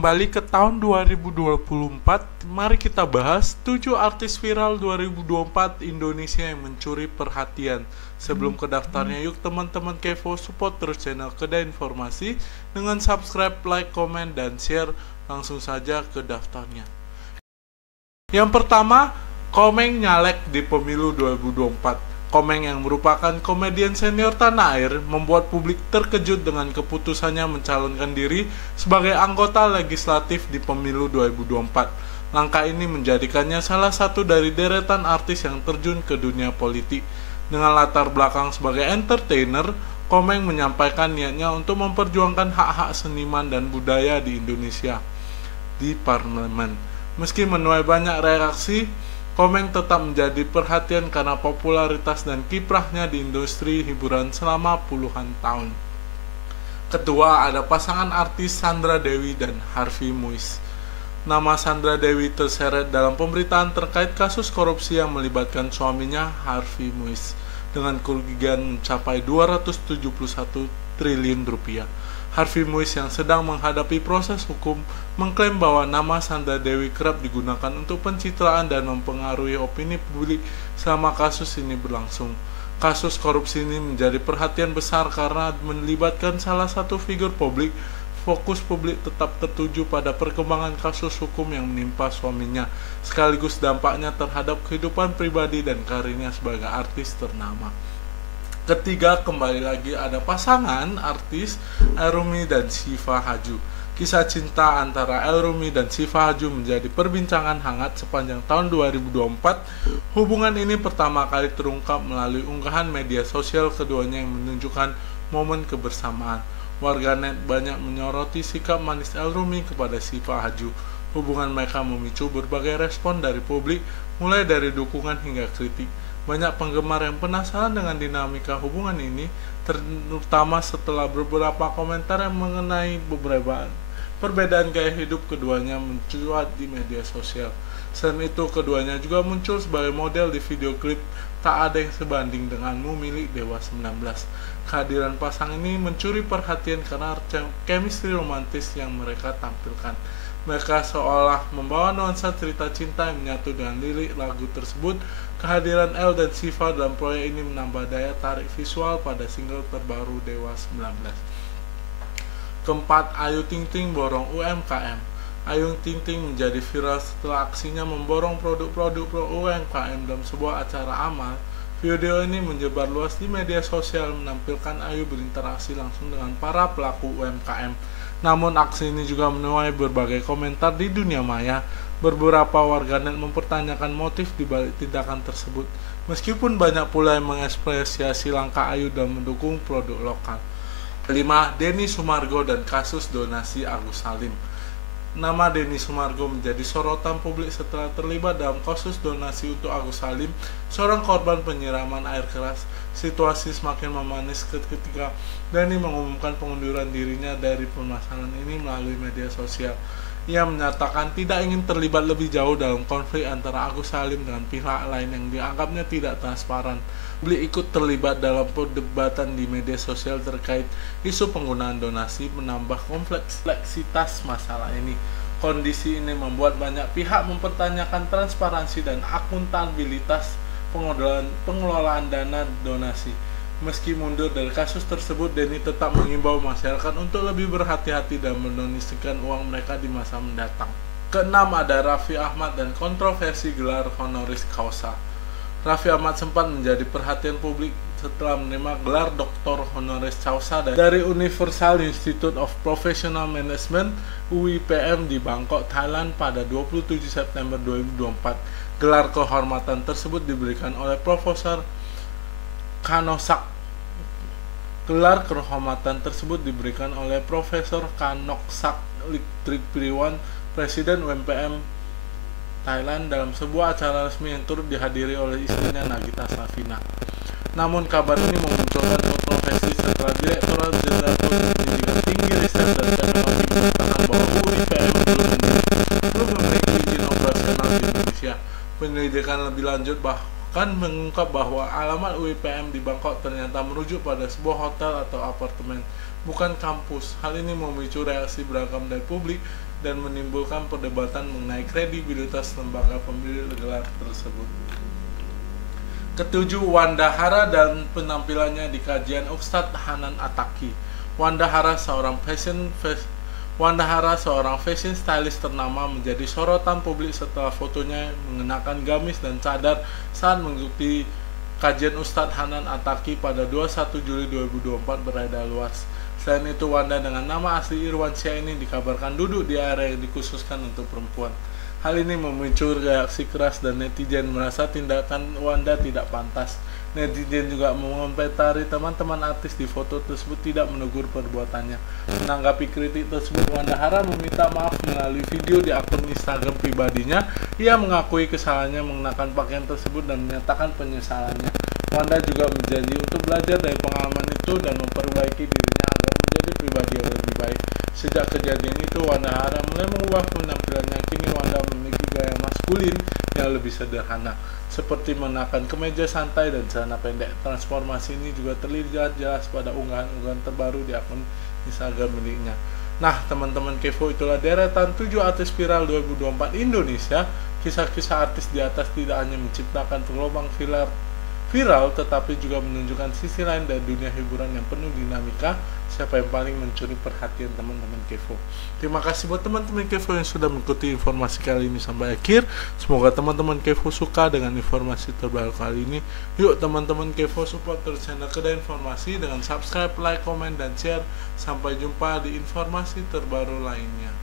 kembali ke tahun 2024. Mari kita bahas 7 artis viral 2024 Indonesia yang mencuri perhatian. Sebelum ke daftarnya, yuk teman-teman kepo, support terus channel Kedai Informasi dengan subscribe, like, komen, dan share. Langsung saja ke daftarnya. Yang pertama, Komeng nyalek di pemilu 2024. Komeng yang merupakan komedian senior tanah air membuat publik terkejut dengan keputusannya mencalonkan diri sebagai anggota legislatif di pemilu 2024. Langkah ini menjadikannya salah satu dari deretan artis yang terjun ke dunia politik. Dengan latar belakang sebagai entertainer, Komeng menyampaikan niatnya untuk memperjuangkan hak-hak seniman dan budaya di Indonesia di parlemen. Meski menuai banyak reaksi, Komeng tetap menjadi perhatian karena popularitas dan kiprahnya di industri hiburan selama puluhan tahun. Kedua, ada pasangan artis Sandra Dewi dan Harvey Muiz. Nama Sandra Dewi terseret dalam pemberitaan terkait kasus korupsi yang melibatkan suaminya Harvey Muiz dengan kerugian mencapai 271 triliun rupiah. Harvey Muiz yang sedang menghadapi proses hukum mengklaim bahwa nama Sandra Dewi kerap digunakan untuk pencitraan dan mempengaruhi opini publik selama kasus ini berlangsung. Kasus korupsi ini menjadi perhatian besar karena melibatkan salah satu figur publik. Fokus publik tetap tertuju pada perkembangan kasus hukum yang menimpa suaminya, sekaligus dampaknya terhadap kehidupan pribadi dan karirnya sebagai artis ternama. Ketiga, kembali lagi ada pasangan artis Elrumi dan Syifa Haju. Kisah cinta antara Elrumi dan Syifa Haju menjadi perbincangan hangat sepanjang tahun 2024. Hubungan ini pertama kali terungkap melalui unggahan media sosial keduanya yang menunjukkan momen kebersamaan. Warganet banyak menyoroti sikap manis Elrumi kepada Syifa Haju. Hubungan mereka memicu berbagai respon dari publik, mulai dari dukungan hingga kritik. Banyak penggemar yang penasaran dengan dinamika hubungan ini, terutama setelah beberapa komentar yang mengenai beberapa perbedaan gaya hidup keduanya mencuat di media sosial. Selain itu, keduanya juga muncul sebagai model di video klip Tak Ada Yang Sebanding Denganmu milik Dewa 19. Kehadiran pasang ini mencuri perhatian karena chemistry romantis yang mereka tampilkan. Mereka seolah membawa nuansa cerita cinta yang menyatu dengan lirik lagu tersebut. Kehadiran El dan Syifa dalam proyek ini menambah daya tarik visual pada single terbaru Dewa 19. Keempat, Ayu Ting Ting borong UMKM. Ayu Ting Ting menjadi viral setelah aksinya memborong produk-produk UMKM dalam sebuah acara amal. Video ini menyebar luas di media sosial menampilkan Ayu berinteraksi langsung dengan para pelaku UMKM. Namun aksi ini juga menuai berbagai komentar di dunia maya. Beberapa warganet mempertanyakan motif di balik tindakan tersebut, meskipun banyak pula yang mengapresiasi langkah Ayu dalam mendukung produk lokal. Kelima, Denny Sumargo dan kasus donasi Agus Salim. Nama Denny Sumargo menjadi sorotan publik setelah terlibat dalam kasus donasi untuk Agus Salim, seorang korban penyiraman air keras. Situasi semakin memanis ketika Denny mengumumkan pengunduran dirinya dari permasalahan ini melalui media sosial. Ia menyatakan tidak ingin terlibat lebih jauh dalam konflik antara Agus Salim dengan pihak lain yang dianggapnya tidak transparan. Publik ikut terlibat dalam perdebatan di media sosial terkait isu penggunaan donasi, menambah kompleksitas masalah ini. Kondisi ini membuat banyak pihak mempertanyakan transparansi dan akuntabilitas pengelolaan dana donasi. Meski mundur dari kasus tersebut, Denny tetap mengimbau masyarakat untuk lebih berhati-hati dan mendonasikan uang mereka di masa mendatang. Keenam, ada Raffi Ahmad dan kontroversi gelar honoris causa. Raffi Ahmad sempat menjadi perhatian publik setelah menerima gelar Doktor Honoris Causa dari Universal Institute of Professional Management (UIPM) di Bangkok, Thailand pada 27 September 2024. Gelar kehormatan tersebut diberikan oleh Profesor Kanoksak. Gelar kehormatan tersebut diberikan oleh Profesor Kanoksak Littripriwan, Presiden UMPM Thailand, dalam sebuah acara resmi yang turut dihadiri oleh istrinya Nagita Slavina. Namun kabar ini memunculkan kontroversi setelah Direktorat Jenderal Pendidikan Tinggi, Riset dan Teknologi mengatakan bahwa UIPM belum memiliki izin operasional di Indonesia. Penyelidikan lebih lanjut kan mengungkap bahwa alamat UIPM di Bangkok ternyata merujuk pada sebuah hotel atau apartemen, bukan kampus. Hal ini memicu reaksi beragam dari publik dan menimbulkan perdebatan mengenai kredibilitas lembaga pemberi gelar tersebut. Ketujuh, Wanda Hara dan penampilannya di kajian Ustadz Hanan Attaqi. Wanda Hara seorang fashion stylist ternama menjadi sorotan publik setelah fotonya mengenakan gamis dan cadar saat mengikuti kajian Ustadz Hanan Attaqi pada 21 Juli 2024 beredar luas. Selain itu, Wanda dengan nama asli Irwansyah ini dikabarkan duduk di area yang dikhususkan untuk perempuan. Hal ini memicu reaksi keras dan netizen merasa tindakan Wanda tidak pantas. Netizen juga mengomentari teman-teman artis di foto tersebut tidak menegur perbuatannya. Menanggapi kritik tersebut, Wanda Hara meminta maaf melalui video di akun Instagram pribadinya. Ia mengakui kesalahannya mengenakan pakaian tersebut dan menyatakan penyesalannya. Wanda juga menjanji untuk belajar dari pengalaman itu dan memperbaiki dirinya agar menjadi pribadi yang lebih baik. Sejak kejadian itu, Wanda Hara mulai mengubah penampilannya. Kini Wanda memiliki gaya maskulin yang lebih sederhana, seperti mengenakan kemeja santai dan celana pendek. Transformasi ini juga terlihat jelas pada unggahan-unggahan terbaru di akun Instagram miliknya. Nah, teman-teman Kevo, itulah deretan 7 artis viral 2024 Indonesia. Kisah-kisah artis di atas tidak hanya menciptakan gelombang viral, tetapi juga menunjukkan sisi lain dari dunia hiburan yang penuh dinamika. Siapa yang paling mencuri perhatian teman-teman Kevo? Terima kasih buat teman-teman Kevo yang sudah mengikuti informasi kali ini sampai akhir. Semoga teman-teman Kevo suka dengan informasi terbaru kali ini. Yuk teman-teman Kevo, support terus channel Kedai Informasi dengan subscribe, like, komen, dan share. Sampai jumpa di informasi terbaru lainnya.